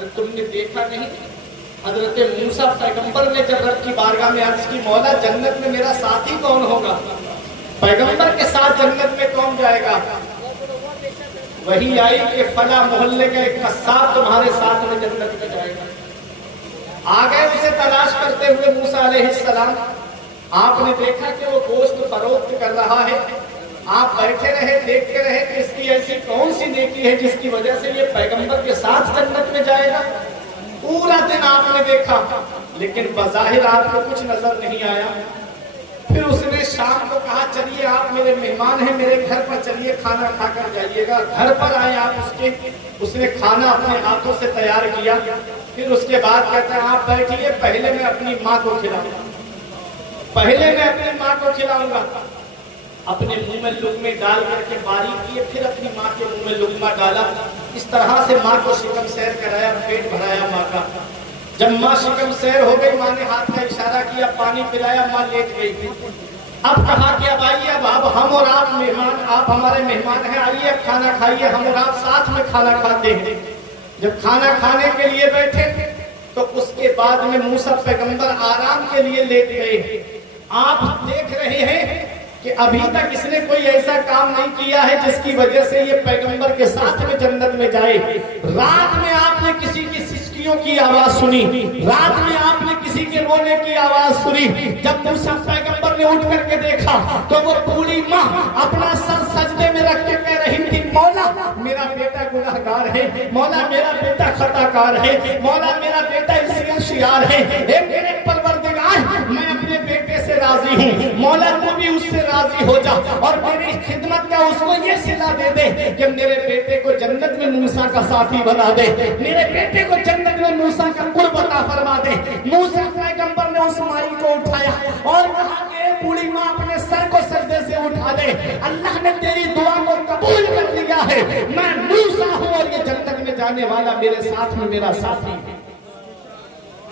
ارے تم نے دیکھا نہیں حضرت موسیٰ پیغمبر نے جب رب کی بارگاہ میں عرض کی مولا جنت میں میرا ساتھی کون ہوگا؟ پیغمبر کے ساتھ جنت میں کون جائے گا؟ وہی آئی کہ فلاں محلے کا ایک قصاب تمہارے ساتھ میں جنت میں جائے گا۔ آگئے اسے تلاش کرتے ہوئے موسیٰ علیہ السلام، آپ نے دیکھا کہ وہ گوشت فروخت کر رہا ہے، آپ بیٹھے رہے دیکھتے رہے کہ اس کی ایسی کون سی نیکی ہے جس کی وجہ سے یہ پیغمبر کے ساتھ جنت میں جائے گا۔ پورا دن آپ نے دیکھا لیکن بظاہر آپ کو کچھ نظر نہیں آیا۔ پھر اس نے شام کو کہا چلیے آپ میرے مہمان ہیں، میرے گھر پر چلیے کھانا کھا کر جائیے گا۔ گھر پر آئے آپ اس نے کھانا اپنے ہاتھوں سے تیار کیا۔ پھر اس کے بعد کہتا ہے آپ بیٹھیے، پہلے میں اپنی ماں کو کھلاؤں گا، پہلے میں اپنی ماں کو کھلاؤں گا۔ اپنے منہ میں لقمے ڈال کر کے باریک کیے، پھر اپنی ماں کے منہ میں لقمہ ڈالا۔ اس طرح سے ماں کو شکم سیر کرایا، پیٹ بھرایا ماں کا۔ جب ماں شکم سیر ہو گئی، ماں نے ہاتھ کا اشارہ کیا، پانی پلایا، ماں لیٹ گئی۔ اب کہا کہ اب آئیے، اب ہم اور آپ مہمان، آپ ہمارے مہمان ہیں، آئیے اب کھانا کھائیے، ہم اور آپ ساتھ میں کھانا کھاتے ہیں۔ جب کھانا کھانے کے لیے بیٹھے تو اس کے بعد میں موسیٰ پیغمبر آرام کے لیے لیٹ گئے۔ آپ دیکھ رہے ہیں کہ ابھی تک اس نے کوئی ایسا کام نہیں کیا ہے جس کی وجہ سے یہ پیغمبر کے ساتھ میں جنت میں جائے۔ رات میں آپ نے کسی کی سسکیوں کی آواز سنی، رات میں آپ نے کسی کے رونے کی آواز سنی۔ جب موسیٰ پیغمبر نے اٹھ کر کے دیکھا تو وہ بوڑھی ماں اپنا سر سجدے میں رکھ کے کہہ رہی تھی مولا میرا بیٹا گناہگار ہے، مولا میرا بیٹا خطا کار ہے، مولا میرا بیٹا ہوشیار ہے، اے میرے پروردگار میں اپنے بیٹے سے راضی ہوں، مولا تو بھی اس سے راضی ہو جا اور میری خدمت کا اس کو یہ صلہ دے دے کہ میرے بیٹے کو جنت میں موسیٰ کا ساتھی بنا دے، میرے بیٹے کو جنت میں موسیٰ کا قرب عطا فرما دے۔ موسیٰ پیغمبر نے اس مائی کو اٹھایا اور کہا کہ اے بوڑھی ماں اپنے سر کو سجدے سے اٹھا دے، اللہ نے تیری دعا کو قبول کر لیا ہے، میں موسیٰ ہوں اور یہ جنت میں جانے والا میرے ساتھ میں میرا ساتھی ہے۔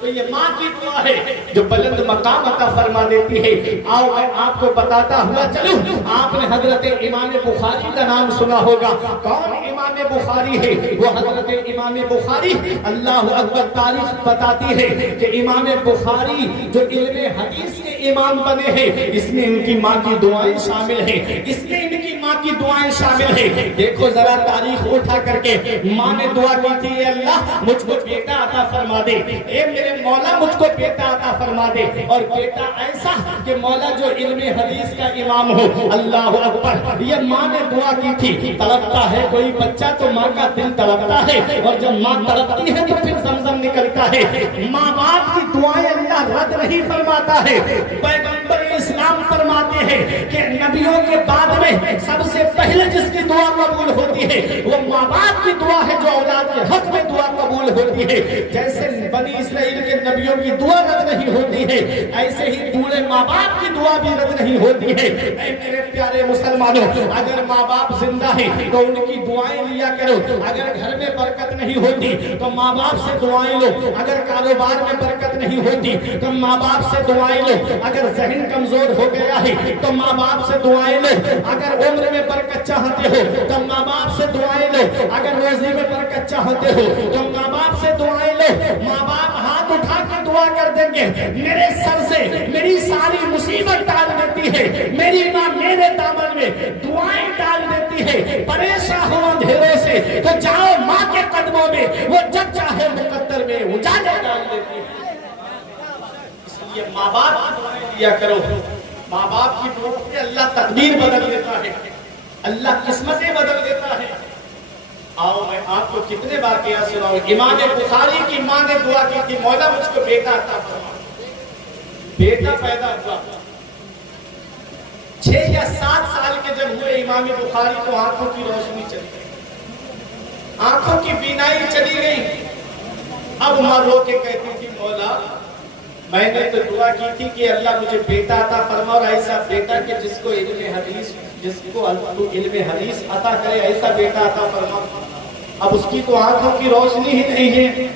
تو یہ ماں کی دعا ہے جو بلند مقام عطا فرما دیتی ہے۔ آؤ میں آپ کو بتاتا ہوا چلوں، آپ نے حضرت امام بخاری کا نام سنا ہوگا۔ کون امام بخاری ہے؟ وہ حضرت امام بخاری، اللہ اکبر، تاریخ بتاتی ہے کہ امام بخاری جو علم حدیث کے امام بنے ہیں، اس میں ان کی ماں کی دعائیں شامل ہیں، اس میں ان کی ماں کی دعائیں شامل ہیں۔ دیکھو ذرا تاریخ اٹھا کر کے، ماں نے دعا کی تھی اے اللہ مجھ کو بیٹا عطا فرما دے، اے میرے مولا مجھ کو بیٹا عطا فرما دے، اور بیٹا ایسا کہ مولا جو علم حدیث کا امام ہو۔ اللہ اکبر، یہ ماں نے دعا کی تھی۔ تڑپتا ہے کوئی بچہ تو ماں کا دل تڑپتا ہے، اور جب ماں تڑپتی ہے تو پھر زمزم نکلتا ہے۔ ماں باپ کی دعائیں اللہ رد نہیں فرماتا ہے۔ پیغمبر اسلام فرماتے ہیں کہ نبیوں کے بعد میں سب سے پہلے جس کی دعا قبول ہوتی ہے وہ ماں باپ کی دعا ہے، جو اولاد کے حق میں دعا قبول ہوتی ہے۔ جیسے بنی اسرائیل کے نبیوں کی دعا رد نہیں ہوتی ہے، ایسے ہی بوڑھے ماں باپ کی دعا بھی رد نہیں ہوتی ہے۔ اے میرے پیارے مسلمانوں، اگر ماں باپ زندہ ہیں تو ان کی دعائیں لیا کرو۔ اگر گھر میں برکت نہیں ہوتی تو ماں باپ سے دعائیں لو، اگر کاروبار میں برکت نہیں ہوتی تو ماں باپ سے دعائیں لو، اگر ذہن کمزور ہو گیا ہے تو ماں باپ سے دعائیں لو، اگر عمر میں برکت چاہتے ہو تو ماں باپ سے دعائیں لو، اگر روزی میں برکت چاہتے ہو تو ماں باپ سے دعائیں لو۔ ماں باپ ہاتھ اٹھا کے دعا کر دیں گے میرے سر سے میری ساری مصیبت ڈال دیتی ہے، میری ماں میرے دامن میں دعائیں ڈال دیتی ہے، پریشان ہو اندھیروں سے تو جاؤ ماں کے قدموں میں، وہ جب چاہے مقدر میں اجالے ڈال دیتی ہے۔ اس لیے ماں باپ کی دعائیں لیا کرو۔ ماں باپ کی دعا سے اللہ تقدیر بدل دیتا ہے، اللہ قسمتیں بدل دیتا ہے۔ آؤ میں آپ کو کتنے واقعات سناؤں۔ امام بخاری کی ماں نے دعا کی تھی مولا مجھ کو بیٹا عطا فرما۔ بیٹا پیدا ہوا، 6 یا 7 سال کے جب ہوئے امام بخاری تو آنکھوں کی روشنی چلی گئی، آنکھوں کی بینائی چلی گئی۔ اب ماں رو کے کہتی تھی مولا میں نے تو دعا کی تھی کہ اللہ مجھے بیٹا عطا فرما، اور ایسا بیٹا کہ جس کو علم حدیث عطا کرے، ایسا بیٹا عطا فرما۔ اب اس کی تو آنکھوں کی روشنی ہی نہیں ہے،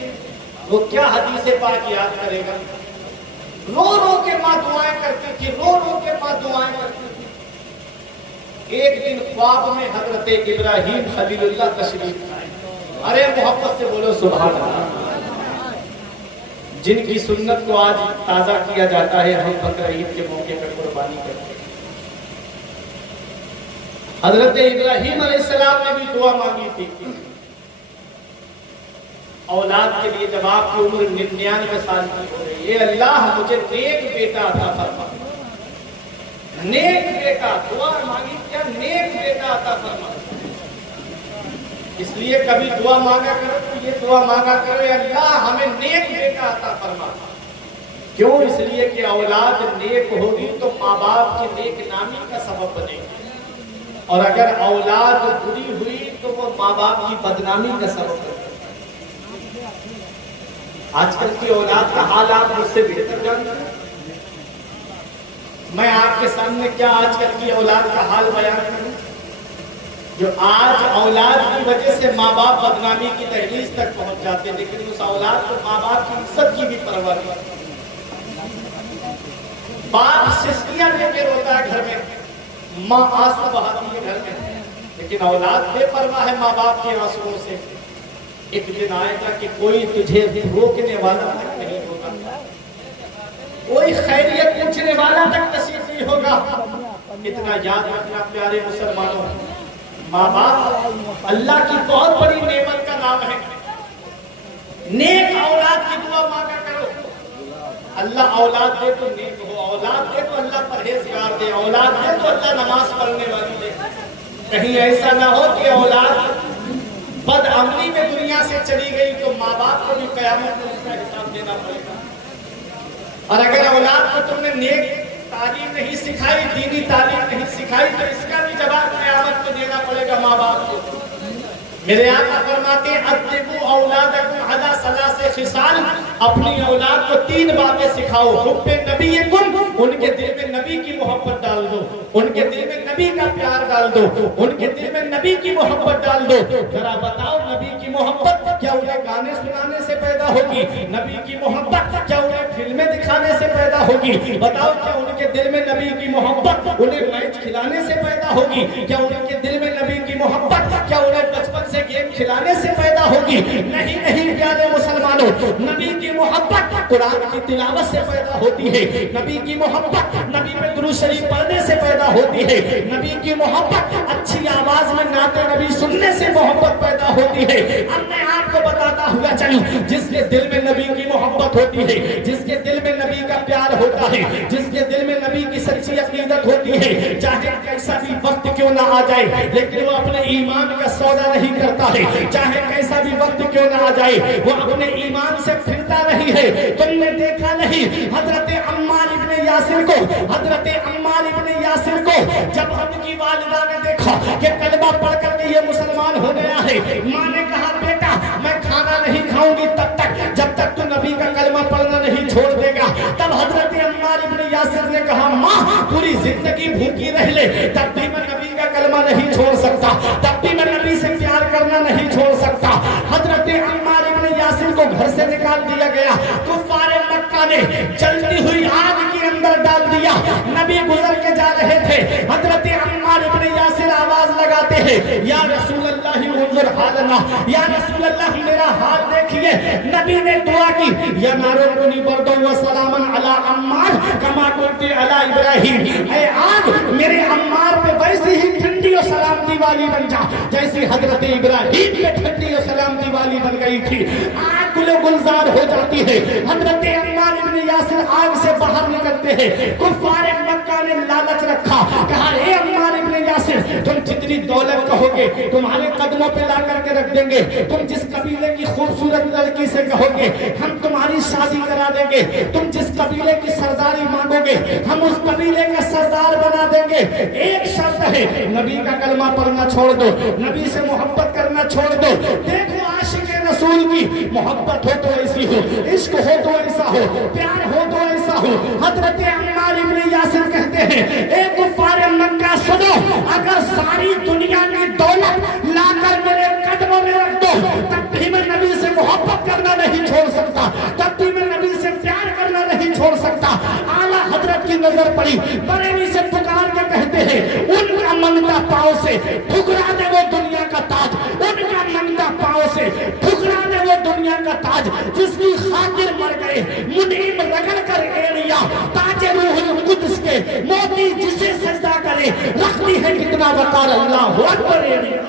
وہ کیا حدیث پاک یاد کرے گا؟ رو رو کے ماں دعائیں کرتی تھی، رو رو کے ماں دعائیں کرتی تھی۔ ایک دن خواب میں حضرت ابراہیم خلیل اللہ تشریف لائے۔ ارے محبت سے بولو سبحان اللہ۔ جن کی سنت کو آج تازہ کیا جاتا ہے، ہم بقر عید کے موقع پر قربانی کرتے ہیں۔ حضرت ابراہیم علیہ السلام نے بھی دعا مانگی تھی اولاد کے لیے، جب آپ کی عمر 99 سال کی ہو رہی ہے، اے اللہ مجھے نیک بیٹا عطا فرما، نیک بیٹا، دعا مانگی کیا؟ نیک بیٹا عطا فرما۔ اس لیے کبھی دعا مانگا کرو تو یہ دعا مانگا کرو، اے اللہ ہمیں نیک بیٹا عطا فرما۔ کیوں؟ اس لیے کہ اولاد نیک ہوگی تو ماں باپ کی نیک نامی کا سبب بنے گی، اور اگر اولاد بری ہوئی تو وہ ماں باپ کی بدنامی کا سبب بنے گی۔ آج کل کی اولاد کا حال آپ مجھ سے بہتر جانتے ہیں۔ میں آپ کے سامنے کیا آج کل کی اولاد کا حال بیان کروں؟ جو آج اولاد کی وجہ سے ماں باپ بدنامی کی دہلیز تک پہنچ جاتے ہیں، لیکن اس اولاد کو ماں باپ کی عزت کی بھی پرواہ نہیں۔ باپ سسکیاں لے کے روتا ہے گھر میں، ماں آنسو بہاتی ہے گھر میں، لیکن اولاد بے پرواہ ہے ماں باپ کے آنسوؤں سے۔ ایک دن آئے گا کہ کوئی تجھے روکنے والا تک نہیں ہوگا، کوئی خیریت پوچھنے والا تک نصیب نہیں ہوگا۔ اتنا یاد رکھنا پیارے مسلمانوں، ماں باپ اللہ کی بہت بڑی نعمت کا نام ہے۔ نیک اولاد کی دعا مانگا کرو، اللہ اولاد دے تو نیک ہو، اولاد دے تو اللہ پرہیزگار دے، اولاد دے تو اللہ نماز پڑھنے والی دے۔ کہیں ایسا نہ ہو کہ اولاد بد عملی میں دنیا سے چلی گئی تو ماں باپ کو بھی قیامت میں اس کا حساب دینا پڑے گا۔ اور اگر اولاد کو تم نے نیک تعلیم نہیں سکھائی، دینی تعلیم نہیں سکھائی، تو اس کا بھی جواب قیامت میں دینا پڑے گا ماں باپ کو۔ میرے آقا فرماتے ہیں ادبوا اولادکم علی ثلاث خصال، اپنی اولاد کو 3 باتیں سکھاؤ۔ حب نبیکم، ان کے دل میں نبی کی محبت ڈال دو، ان کے دل میں نبی کا پیار ڈال دو، ان کے دل میں نبی کی محبت ڈال دو۔ ذرا بتاؤ نبی کی محبت کیا انہیں گانے سنانے سے پیدا ہوگی؟ نبی کی محبت کیا انہیں فلمیں دکھانے سے پیدا ہوگی؟ بتاؤ کیا ان کے دل میں نبی کی محبت انہیں میچ کھلانے سے پیدا ہوگی؟ کیا ان کے دل میں نبی کی محبت کیا انہیں بچپن سے گیم کھلانے سے پیدا ہوگی؟ نہیں نہیں پیارے مسلمانوں، نبی کی محبت قرآن کی تلاوت سے پیدا ہوتی ہے، نبی کی محبت نبی پہ درود شریف پڑھنے سے پیدا ہوتی ہے، نبی کی محبت اچھی آواز میں نعت نبی سننے سے محبت پیدا ہوتی ہے۔ اب میں آپ کو بتاتا ہوا چلوں، جس کے دل میں نبی کی محبت ہوتی ہے، جس کے دل میں نبی کا پیار ہوتا ہے، جس کے دل میں نبی کی سچی عقیدت ہوتی ہے، چاہے کیسا بھی وقت کیوں نہ آ جائے لیکن وہ اپنے ایمان کا سودا نہیں کرتا ہے، چاہے کیسا بھی وقت کیوں نہ آ جائے وہ اپنے ایمان سے پھرتا نہیں ہے۔ تم نے دیکھا نہیں حضرت عمار ابن یاسر کو، حضرت عمار ابن یاسر کو جب ان کی والدہ نے دیکھا کہ کلمہ پڑھ کر کے یہ مسلمان ہو گیا ہے، ماں نے کہا بیٹا میں کھانا نہیں کھاؤں گی تب تک جب تک تو نبی کا کلمہ پڑھنا نہیں چھوڑ دے گا۔ تب حضرت عمار ابن یاسر نے کہا ماں پوری زندگی بھوکی رہ لے تب بھی میں نبی کا کلمہ نہیں چھوڑ سکتا، تب بھی میں نبی سے پیار کرنا نہیں چھوڑ سکتا۔ حضرت عمار ابن یاسر کو گھر سے نکال دیا گیا، کفار مکہ نے جلتی ہوئی آگ کے اندر ڈال دیا، نبی گزر کے جا رہے تھے، حضرت عمار ابن یاسر آواز لگاتے ہیں یا رسول اللہ انظر حالنا، یا رسول اللہ میرا حال دیکھیے۔ نبی نے دعا کی یا نارونی بردو و سلاما علی عمار کما کنت علی ابراہیم، اے آگ میرے عمار پہ ویسی ہی ٹھنڈی و سلامتی والی بن جا جیسی حضرت ابراہیم پہ ٹھنڈی و سلامتی والی بن گئی تھی۔ آگ گل گلزار ہو جاتی ہے، حضرت عمار ابن یاسر آگ سے باہر نکلتے ہیں۔ کفار مکہ نے لالچ رکھا، کہا اے عمار ابن یاسر تم جتنی دولت کہو گے تمہارے قدموں پہ لا کر کے رکھ دیں گے، تم جس قبیلے کی خوبصورت لڑکی سے کہو گے ہم تمہاری شادی کرا دیں گے، تم جس قبیلے کی سرداری مانگو گے ہم اس قبیلے کا سردار بنا دیں گے، ایک شرط ہے نبی کا کلمہ پڑھنا چھوڑ دو، نبی سے محبت کرنا چھوڑ دو۔ دیکھو عاشق رسول کی محبت ہو تو ایسی ہو، عشق ہو تو ایسا ہو، پیار ہو تو ایسا ہو۔ حضرت عمار ابن یاسر کہتے ہیں اے کفار مکہ سنو، اگر ساری دنیا کی دولت لا کر میرے قدموں میں رکھ دو تب بھی میں نبی سے محبت کرنا نہیں چھوڑ سکتا، تب بھی میں نبی سے پیار کرنا نہیں چھوڑ سکتا۔ اعلیٰ حضرت کی نظر پڑی، بریلی سے پکار کے کہتے ہیں ان کا منگتا پاؤں سے ٹھکرا دے وہ دنیا کا تاج، ان کا منگتا پاؤں سے ٹھکرا دے وہ دنیا کا تاج جس کی خاطر مر گئے کرے منعم رگڑ کر ایڑیا تاج روح القدس کے موتی جسے سجدہ کرے رکھتی ہے کتنا وقار اللہ اکبر ایڑیا